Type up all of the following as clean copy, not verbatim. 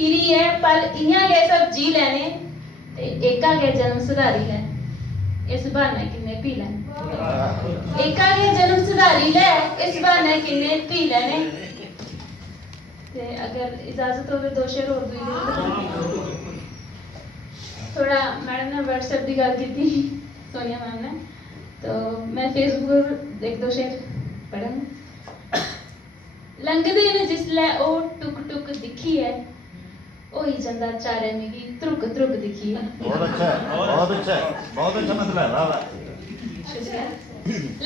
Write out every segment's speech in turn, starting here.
हीरी है पल इयां गए सब जी लेने ते एका गए जन्म सुधारी ले इस बहाने किन्ने पी लेने एका गए जन्म सुधारी ले इस बहाने किन्ने पी लेने ते अगर इजाजत हो तो दो शेर और भी थोड़ा मैडम ने व्हाट्सएप की गल की सोनिया मैम ने तो मैं फेसबुक एक दो शेर पढ़ा लंघदे ने जिसलै ओ टुक टुक दिखी है ओ ही जंदा चारे मिगी त्रुक त्रुक दिखी है बहुत अच्छा है बहुत अच्छा है बहुत अच्छा मतलब है शुक्रिया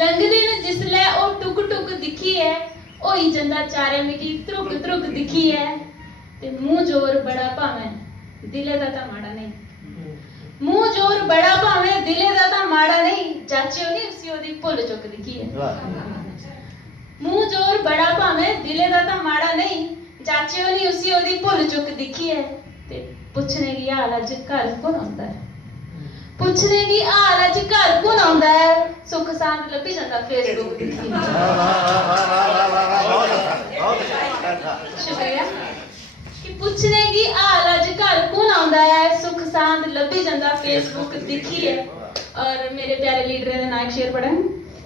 लंघदे ने जिसलै ओ टुक टुक दिखी है ओ ही जंदा चारे मिगी त्रुक त्रुक दिखी है ते मुंह जोर बड़ा भावें दिले दा तां माड़ा नहीं मुंह जोर बड़ा भावें दिले दा तां माड़ा नहीं चाचियो नहीं उसी ओदी भुल चुक दिखी है मुंह जोर बड़ा भावें दिले दा तां माड़ा नहीं चाचियो नहीं उसी ओदी भुल चुक दिखी है ते पुछने की हाल अज घर कौन आंदा है पुछने की हाल अज घर कौन आंदा है सुख सांद लभी जांदा फेसबुक दिखी शुक्रिया कि पुछने की हाल अज घर कौन आंदा है सुख सांद लभी जांदा फेसबुक दिखी है और मेरे प्यारे लीडर ने नायक शेर पढ़ा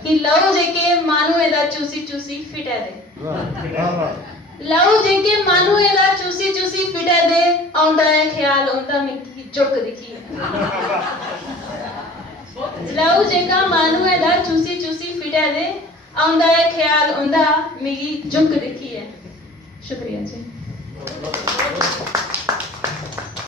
कि लहू जेके मानू एदा चूसी चूसी फिटे दे लहू जेके मानू एदा चूसी चूसी फिटे दे आउंदा है ख्याल आउंदा मिकी चुक दिखी लहू जेका मानू एदा चूसी चूसी फिटे दे आउंदा है ख्याल आउंदा मिकी चुक दिखी है शुक्रिया जी।